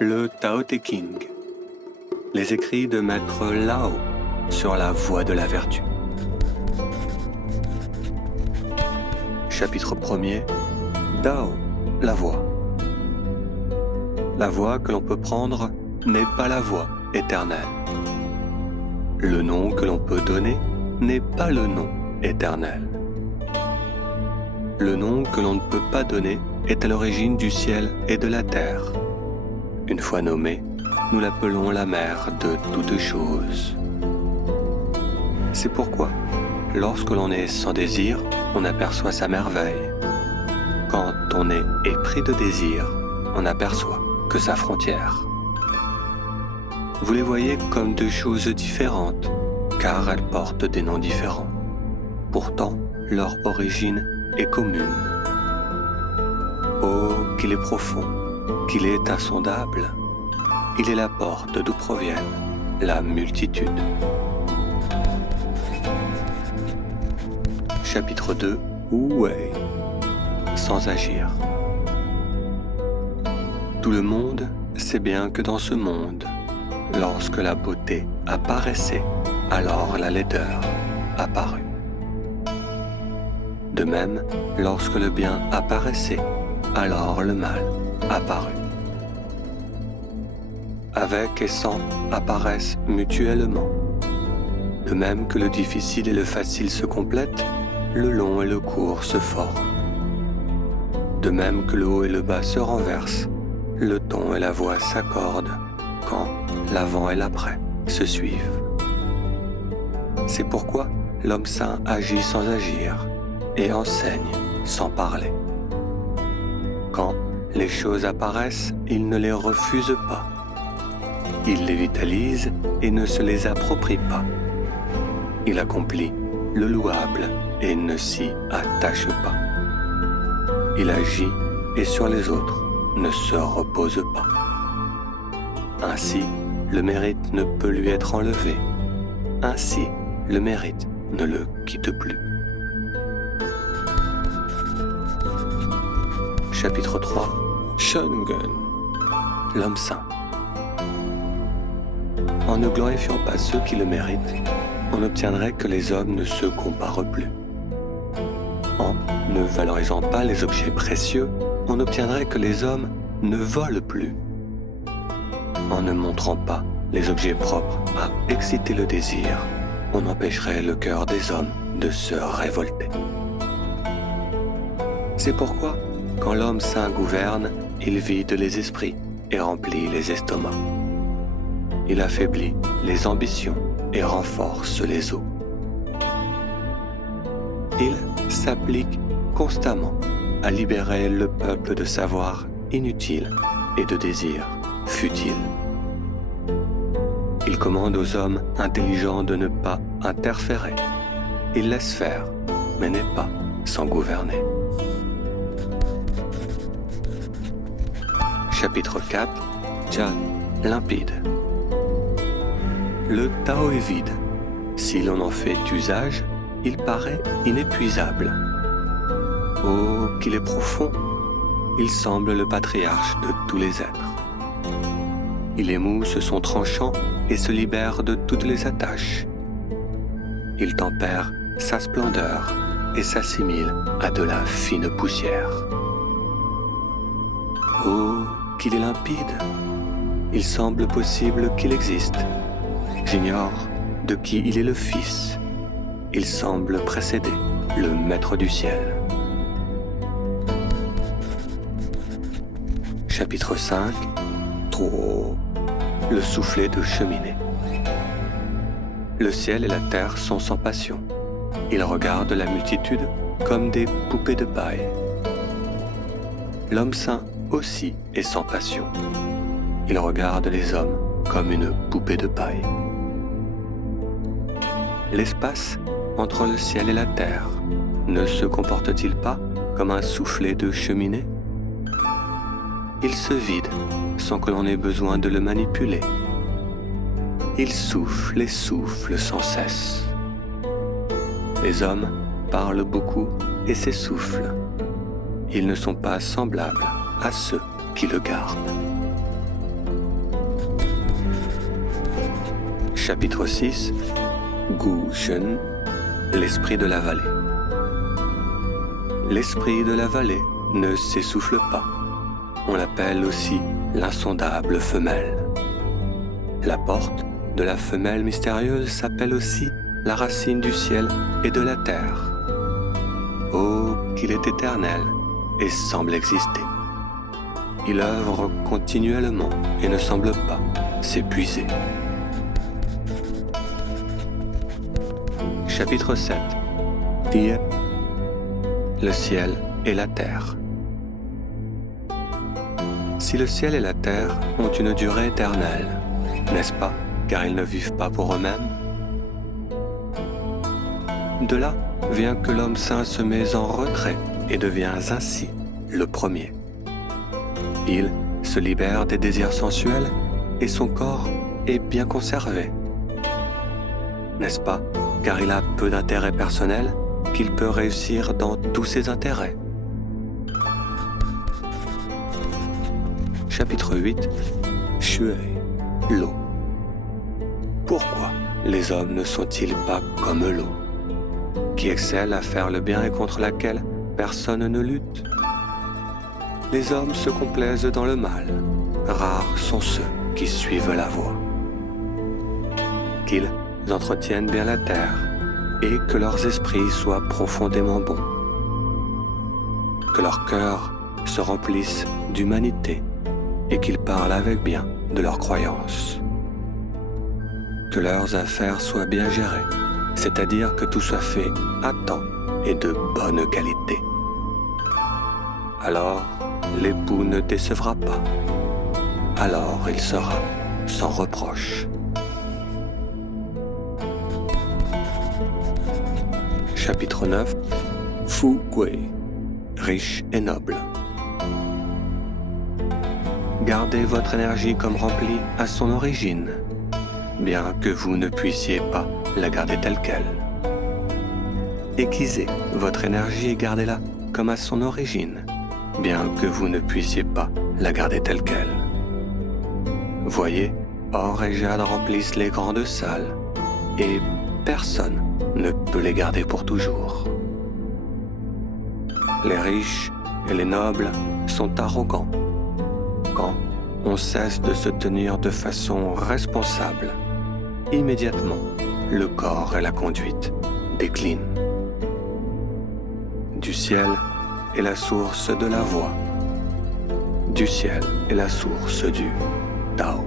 Le Tao Te Ching, les écrits de Maître Lao sur la voie de la vertu. Chapitre 1er, Dao, la voie. La voie que l'on peut prendre n'est pas la voie éternelle. Le nom que l'on peut donner n'est pas le nom éternel. Le nom que l'on ne peut pas donner est à l'origine du ciel et de la terre. Une fois nommé, nous l'appelons la mère de toutes choses. C'est pourquoi, lorsque l'on est sans désir, on aperçoit sa merveille. Quand on est épris de désir, on aperçoit que sa frontière. Vous les voyez comme deux choses différentes, car elles portent des noms différents. Pourtant, leur origine est commune. Oh, qu'il est profond, qu'il est insondable. Il est la porte d'où proviennent la multitude. Chapitre 2, Wu Wei, sans agir. Tout le monde sait bien que dans ce monde, lorsque la beauté apparaissait, alors la laideur apparut. De même, lorsque le bien apparaissait, alors le mal apparut. Avec et sans apparaissent mutuellement. De même que le difficile et le facile se complètent, le long et le court se forment. De même que le haut et le bas se renversent, le ton et la voix s'accordent quand l'avant et l'après se suivent. C'est pourquoi l'homme saint agit sans agir et enseigne sans parler. Quand les choses apparaissent, il ne les refuse pas. Il les vitalise et ne se les approprie pas. Il accomplit le louable et ne s'y attache pas. Il agit et sur les autres ne se repose pas. Ainsi, le mérite ne peut lui être enlevé. Ainsi, le mérite ne le quitte plus. Chapitre 3, Shungen, l'homme saint. En ne glorifiant pas ceux qui le méritent, on obtiendrait que les hommes ne se comparent plus. En ne valorisant pas les objets précieux, on obtiendrait que les hommes ne volent plus. En ne montrant pas les objets propres à exciter le désir, on empêcherait le cœur des hommes de se révolter. C'est pourquoi, quand l'homme saint gouverne, il vide les esprits et remplit les estomacs. Il affaiblit les ambitions et renforce les os. Il s'applique constamment à libérer le peuple de savoirs inutiles et de désirs futiles. Il commande aux hommes intelligents de ne pas interférer. Il laisse faire, mais n'est pas sans gouverner. Chapitre 4, Tian, limpide. Le Tao est vide. Si l'on en fait usage, il paraît inépuisable. Oh, qu'il est profond! Il semble le patriarche de tous les êtres. Il émousse son tranchant et se libère de toutes les attaches. Il tempère sa splendeur et s'assimile à de la fine poussière. Oh, qu'il est limpide! Il semble possible qu'il existe. J'ignore de qui il est le fils. Il semble précéder le maître du ciel. Chapitre 5, Trop, le soufflet de cheminée. Le ciel et la terre sont sans passion. Ils regardent la multitude comme des poupées de paille. L'homme saint aussi est sans passion. Il regarde les hommes comme une poupée de paille. L'espace entre le ciel et la terre ne se comporte-t-il pas comme un soufflet de cheminée? Il se vide sans que l'on ait besoin de le manipuler. Il souffle et souffle sans cesse. Les hommes parlent beaucoup et Chapitre 6. Gu Shen, l'esprit de la vallée. L'esprit de la vallée ne s'essouffle pas. On l'appelle aussi l'insondable femelle. La porte de la femelle mystérieuse s'appelle aussi la racine du ciel et de la terre. Oh, qu'il est éternel et semble exister. Il œuvre continuellement et ne semble pas s'épuiser. Chapitre 7. Tie, le ciel et la terre. Si le ciel et la terre ont une durée éternelle, n'est-ce pas, car ils ne vivent pas pour eux-mêmes? De là vient que l'homme saint se met en retrait et devient ainsi le premier. Il se libère des désirs sensuels et son corps est bien conservé. N'est-ce pas, car il a peu d'intérêt personnel qu'il peut réussir dans tous ses intérêts. Chapitre 8. Shui, l'eau. Pourquoi les hommes ne sont-ils pas comme l'eau, qui excelle à faire le bien et contre laquelle personne ne lutte? Les hommes se complaisent dans le mal, rares sont ceux qui suivent la voie. Qu'ils entretiennent bien la terre et que leurs esprits soient profondément bons. Que leurs cœurs se remplissent d'humanité et qu'ils parlent avec bien de leurs croyances. Que leurs affaires soient bien gérées, c'est-à-dire que tout soit fait à temps et de bonne qualité. Alors, l'époux ne décevra pas. Alors il sera sans reproche. Chapitre 9. Fu Gui, riche et noble. Gardez votre énergie comme remplie à son origine, bien que vous ne puissiez pas la garder telle qu'elle. Aiguisez votre énergie et gardez-la comme à son origine, bien que vous ne puissiez pas la garder telle qu'elle. Voyez, or et jade remplissent les grandes salles, et personne ne peut les garder pour toujours. Les riches et les nobles sont arrogants. Quand on cesse de se tenir de façon responsable, immédiatement, le corps et la conduite déclinent. Du ciel est la source de la voix. Du ciel est la source du Tao.